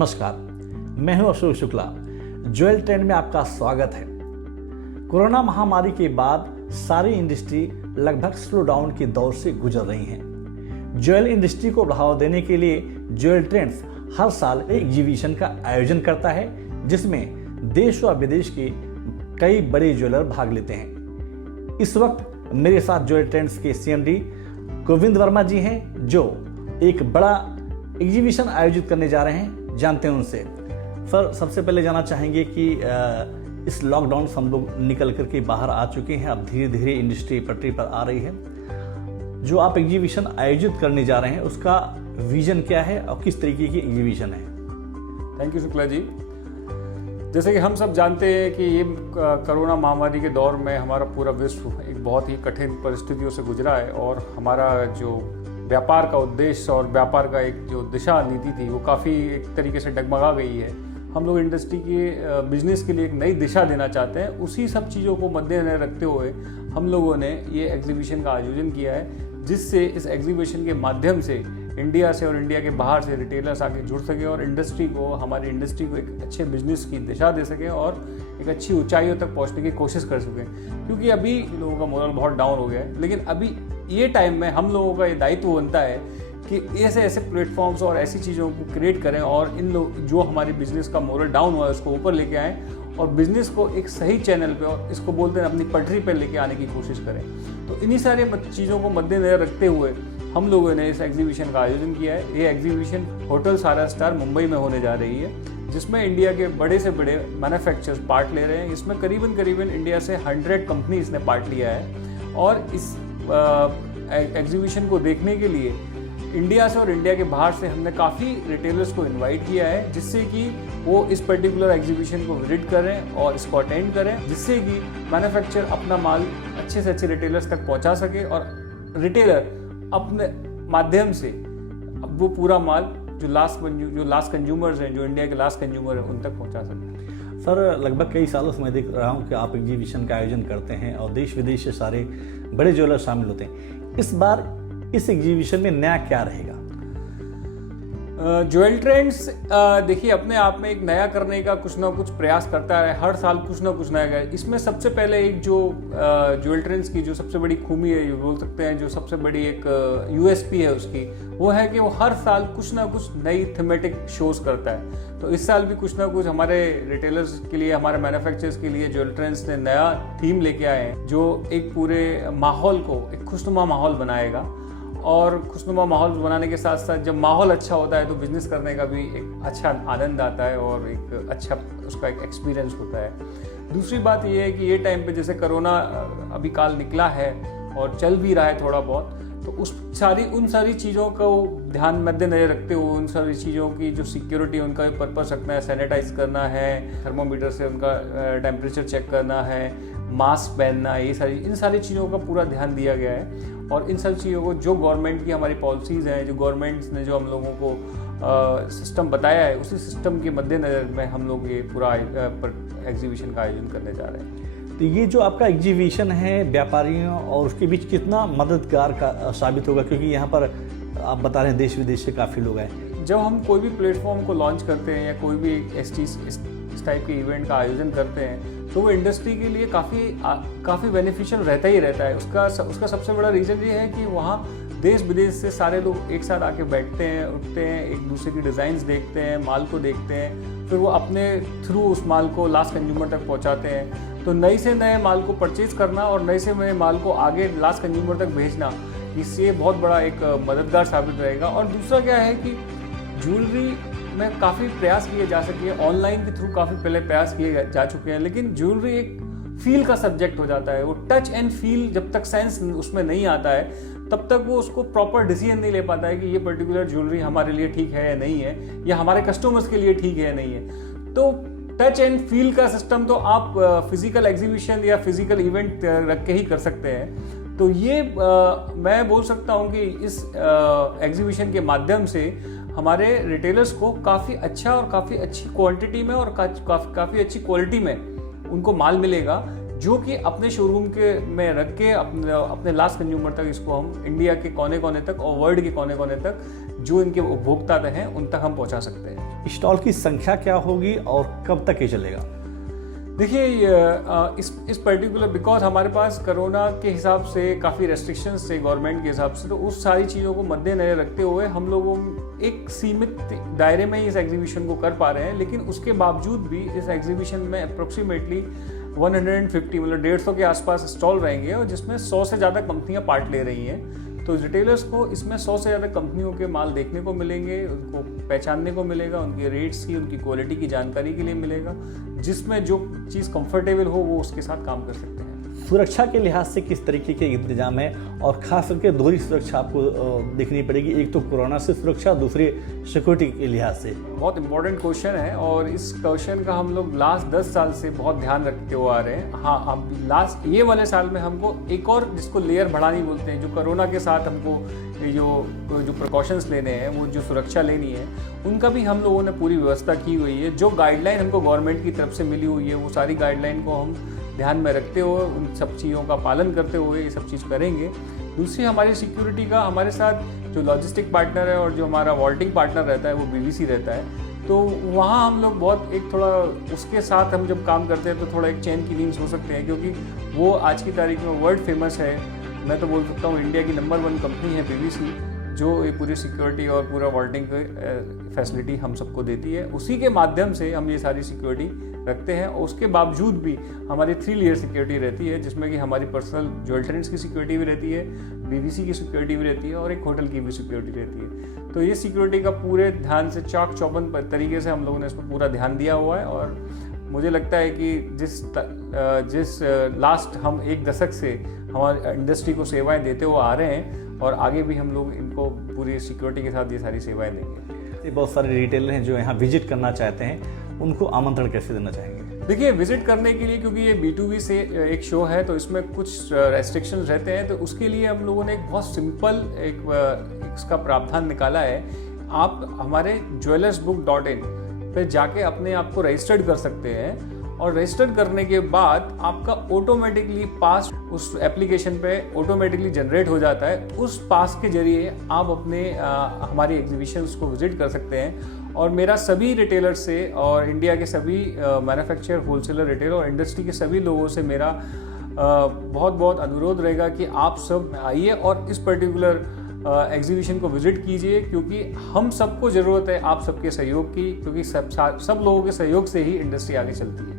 नमस्कार, मैं हूं अशोक शुक्ला। ज्वेल ट्रेंड में आपका स्वागत है। कोरोना महामारी के बाद सारी इंडस्ट्री लगभग स्लो डाउन के दौर से गुजर रही है। ज्वेल इंडस्ट्री को बढ़ावा देने के लिए ज्वेल ट्रेंड्स हर साल एक एग्जीबिशन का आयोजन करता है, जिसमें देश व विदेश के कई बड़े ज्वेलर भाग लेते हैं। इस वक्त मेरे साथ ज्वेल ट्रेंड्स के सीएमडी गोविंद वर्मा जी हैं, जो एक बड़ा एग्जीबिशन आयोजित करने जा रहे हैं। जानते हैं उनसे। सर, सबसे पहले जानना चाहेंगे कि इस लॉकडाउन से हम लोग निकल करके बाहर आ चुके हैं, अब धीरे धीरे इंडस्ट्री पटरी पर आ रही है। जो आप एग्जीबिशन आयोजित करने जा रहे हैं, उसका विजन क्या है और किस तरीके की एग्जीबिशन है? Thank you Shukla ji. जैसे कि हम सब जानते हैं कि ये कोरोना महामारी के दौर में हमारा पूरा विश्व एक बहुत ही कठिन परिस्थितियों से गुजरा है, और हमारा जो व्यापार का उद्देश्य और व्यापार का एक जो दिशा नीति थी वो काफ़ी एक तरीके से डगमगा गई है। हम लोग इंडस्ट्री के बिजनेस के लिए एक नई दिशा देना चाहते हैं। उसी सब चीज़ों को मद्देनजर रखते हुए हम लोगों ने ये एग्जीबिशन का आयोजन किया है, जिससे इस एग्जीबिशन के माध्यम से इंडिया से और इंडिया के बाहर से रिटेलर्स आके जुड़ सके और हमारी इंडस्ट्री को एक अच्छे बिजनेस की दिशा दे सके और एक अच्छी ऊंचाइयों तक पहुंचने की कोशिश कर सकें। क्योंकि अभी लोगों का मोरल बहुत डाउन हो गया है, लेकिन अभी ये टाइम में हम लोगों का ये दायित्व बनता है कि ऐसे ऐसे प्लेटफॉर्म्स और ऐसी चीज़ों को क्रिएट करें और इन लोग जो हमारे बिजनेस का मोरल डाउन हुआ है उसको ऊपर लेके आएँ और बिजनेस को एक सही चैनल पे, और इसको बोलते हैं अपनी पटरी पे लेके आने की कोशिश करें। तो इन्हीं सारे चीज़ों को मद्देनजर रखते हुए हम लोगों ने इस एग्जीबिशन का आयोजन किया है। ये एग्जीबिशन होटल सारा स्टार मुंबई में होने जा रही है, जिसमें इंडिया के बड़े से बड़े मैन्युफैक्चरर्स पार्ट ले रहे हैं। इसमें करीबन इंडिया से 100 कंपनीज ने पार्ट लिया है, और इस एग्जीबिशन को देखने के लिए इंडिया से और इंडिया के बाहर से हमने काफ़ी रिटेलर्स को इनवाइट किया है, जिससे कि वो इस पर्टिकुलर एग्जीबिशन को विजिट करें और इसको अटेंड करें, जिससे कि मैन्युफैक्चरर अपना माल अच्छे से अच्छे रिटेलर्स तक पहुंचा सके और रिटेलर अपने माध्यम से अब वो पूरा माल जो लास्ट कंज्यूमर्स हैं, जो इंडिया के लास्ट कंज्यूमर हैं, उन तक पहुंचा सके। सर, लगभग कई सालों से मैं देख रहा हूं कि आप एग्जीबिशन का आयोजन करते हैं और देश विदेश से सारे बड़े ज्वेलर शामिल होते हैं। इस बार इस एग्जीबिशन में नया क्या रहेगा? ज्वेल ट्रेंड्स देखिए अपने आप में एक नया करने का कुछ ना कुछ प्रयास करता है, हर साल कुछ ना कुछ नया है। इसमें सबसे पहले एक जो ज्वेल ट्रेंड्स की जो सबसे बड़ी खूबी है, ये बोल सकते हैं जो सबसे बड़ी एक यूएसपी है उसकी, वो है कि वो हर साल कुछ ना कुछ नई थीमेटिक शोज करता है। तो इस साल भी कुछ ना कुछ हमारे रिटेलर्स के लिए, हमारे मैन्युफैक्चरर्स के लिए ज्वेल ट्रेंड्स ने नया थीम लेके आए हैं, जो एक पूरे माहौल को एक खुशनुमा माहौल बनाएगा। और खुशनुमा माहौल बनाने के साथ साथ जब माहौल अच्छा होता है तो बिजनेस करने का भी एक अच्छा आनंद आता है और एक अच्छा उसका एक एक्सपीरियंस होता है। दूसरी बात ये है कि ये टाइम पे जैसे कोरोना अभी काल निकला है और चल भी रहा है थोड़ा बहुत, तो उन सारी चीज़ों को ध्यान मद्देनजर रखते हुए उन सारी चीज़ों की जो सिक्योरिटी है उनका भी पर्पस रखना है, सैनिटाइज करना है, थर्मोमीटर से उनका टेम्परेचर चेक करना है, मास्क पहनना है, इन सारी चीज़ों का पूरा ध्यान दिया गया है। और इन सब चीज़ों को जो गवर्नमेंट की हमारी पॉलिसीज़ हैं, जो गवर्नमेंट्स ने जो हम लोगों को सिस्टम बताया है, उसी सिस्टम के मद्देनजर में हम लोग ये पूरा एग्जीबिशन का आयोजन करने जा रहे हैं। तो ये जो आपका एग्जीबिशन है व्यापारियों और उसके बीच कितना मददगार का साबित होगा, क्योंकि यहाँ पर आप बता रहे हैं देश विदेश से काफ़ी लोग आए। जब हम कोई भी प्लेटफॉर्म को लॉन्च करते हैं या कोई भी इस टाइप के इवेंट का आयोजन करते हैं, तो वो इंडस्ट्री के लिए काफ़ी बेनिफिशियल रहता ही रहता है। उसका सबसे बड़ा रीज़न ये है कि वहाँ देश विदेश से सारे लोग एक साथ आके बैठते हैं, उठते हैं, एक दूसरे की डिज़ाइंस देखते हैं, माल को देखते हैं, फिर वो अपने थ्रू उस माल को लास्ट कंज्यूमर तक पहुँचाते हैं। तो नए से नए माल को परचेज़ करना और नए से नए माल को आगे लास्ट कंज्यूमर तक भेजना, इससे बहुत बड़ा एक मददगार साबित रहेगा। और दूसरा क्या है कि ज्वेलरी में काफ़ी प्रयास किए जा सके हैं, ऑनलाइन के थ्रू काफ़ी पहले प्रयास किए जा चुके हैं, लेकिन ज्वेलरी एक फील का सब्जेक्ट हो जाता है। वो टच एंड फील जब तक सेंस उसमें नहीं आता है, तब तक वो उसको प्रॉपर डिसीजन नहीं ले पाता है कि ये पर्टिकुलर ज्वेलरी हमारे लिए ठीक है या नहीं है, या हमारे कस्टमर्स के लिए ठीक है या नहीं है। तो टच एंड फील का सिस्टम तो आप फिजिकल एग्जीबिशन या फिजिकल इवेंट रख के ही कर सकते हैं। तो ये मैं बोल सकता हूँ कि इस एग्जीबिशन के माध्यम से हमारे रिटेलर्स को काफ़ी अच्छा और काफ़ी अच्छी क्वांटिटी में और काफ़ी अच्छी क्वालिटी में उनको माल मिलेगा, जो कि अपने शोरूम के में रख के अपने लास्ट कंज्यूमर तक इसको हम इंडिया के कोने कोने तक और वर्ल्ड के कोने कोने तक जो इनके उपभोक्ता हैं उन तक हम पहुंचा सकते हैं। स्टॉल की संख्या क्या होगी और कब तक ये चलेगा? देखिए इस पर्टिकुलर बिकॉज हमारे पास कोरोना के हिसाब से काफ़ी रेस्ट्रिक्शंस थे गवर्नमेंट के हिसाब से, तो उस सारी चीज़ों को मद्देनजर रखते हुए हम लोगों एक सीमित दायरे में इस एग्जीबिशन को कर पा रहे हैं। लेकिन उसके बावजूद भी इस एग्जीबिशन में अप्रोक्सीमेटली 150 मतलब 150 के आसपास स्टॉल रहेंगे और जिसमें 100 से ज़्यादा कंपनियां पार्ट ले रही हैं। तो रिटेलर्स को इसमें 100 से ज़्यादा कंपनियों के माल देखने को मिलेंगे, उनको पहचानने को मिलेगा, उनके रेट्स की, उनकी क्वालिटी की जानकारी के लिए मिलेगा, जिसमें जो चीज़ कंफर्टेबल हो वो उसके साथ काम कर सकते हैं। सुरक्षा के लिहाज से किस तरीके के इंतजाम है और खास करके दोहरी सुरक्षा आपको देखनी पड़ेगी, एक तो कोरोना से सुरक्षा, दूसरी सिक्योरिटी के लिहाज से? बहुत इंपॉर्टेंट क्वेश्चन है और इस क्वेश्चन का हम लोग लास्ट 10 साल से बहुत ध्यान रखते हुए आ रहे हैं। हाँ, अब लास्ट ये वाले साल में हमको एक और जिसको लेयर बढ़ानी बोलते हैं, जो कोरोना के साथ हमको जो प्रिकॉशंस लेने हैं, वो जो सुरक्षा लेनी है, उनका भी हम लोगों ने पूरी व्यवस्था की हुई है। जो गाइडलाइन हमको गवर्नमेंट की तरफ से मिली हुई है वो सारी गाइडलाइन को हम ध्यान में रखते हुए उन सब चीज़ों का पालन करते हुए ये सब चीज़ करेंगे। दूसरी हमारी सिक्योरिटी का हमारे साथ जो लॉजिस्टिक पार्टनर है और जो हमारा वॉल्टिंग पार्टनर रहता है वो बीवीसी रहता है। तो वहाँ हम लोग बहुत एक थोड़ा उसके साथ हम जब काम करते हैं तो थोड़ा एक चैन की नींद सो सकते हैं, क्योंकि वो आज की तारीख में वर्ल्ड फेमस है। मैं तो बोल सकता हूँ इंडिया की नंबर 1 कंपनी है बीवीसी, जो ये पूरी सिक्योरिटी और पूरा वॉल्टिंग फैसिलिटी हम सबको देती है। उसी के माध्यम से हम ये सारी सिक्योरिटी रखते हैं। और उसके बावजूद भी हमारी 3 लेयर सिक्योरिटी रहती है, जिसमें कि हमारी पर्सनल ज्वेल ट्रेंड्स की सिक्योरिटी भी रहती है, बीवीसी की सिक्योरिटी भी रहती है और एक होटल की भी सिक्योरिटी रहती है। तो ये सिक्योरिटी का पूरे ध्यान से चाक चौबंद तरीके से हम लोगों ने इस पर पूरा ध्यान दिया हुआ है। और मुझे लगता है कि जिस लास्ट हम 1 दशक से हमारी इंडस्ट्री को सेवाएं देते हुए आ रहे हैं और आगे भी हम लोग इनको पूरी सिक्योरिटी के साथ ये सारी सेवाएं देंगे। बहुत सारे रिटेलर हैं जो यहाँ विजिट करना चाहते हैं, उनको आमंत्रण कैसे देना चाहेंगे? देखिए, विजिट करने के लिए, क्योंकि ये B2B से एक शो है तो इसमें कुछ रेस्ट्रिक्शंस रहते हैं, तो उसके लिए हम लोगों ने एक बहुत सिंपल इसका प्रावधान निकाला है। आप हमारे jewelersbook.in पे जाके अपने आप को रजिस्टर्ड कर सकते हैं और रजिस्टर करने के बाद आपका ऑटोमेटिकली पास उस एप्लीकेशन पे ऑटोमेटिकली जनरेट हो जाता है। उस पास के जरिए आप अपने हमारी एग्जीबिशंस को विजिट कर सकते हैं। और मेरा सभी रिटेलर से और इंडिया के सभी मैन्युफैक्चरर, होलसेलर, रिटेलर और इंडस्ट्री के सभी लोगों से मेरा बहुत बहुत अनुरोध रहेगा कि आप सब आइए और इस पर्टिकुलर एग्जीबिशन को विजिट कीजिए, क्योंकि हम सबको ज़रूरत है आप सबके सहयोग की, क्योंकि सब लोगों के सहयोग से ही इंडस्ट्री आगे चलती है।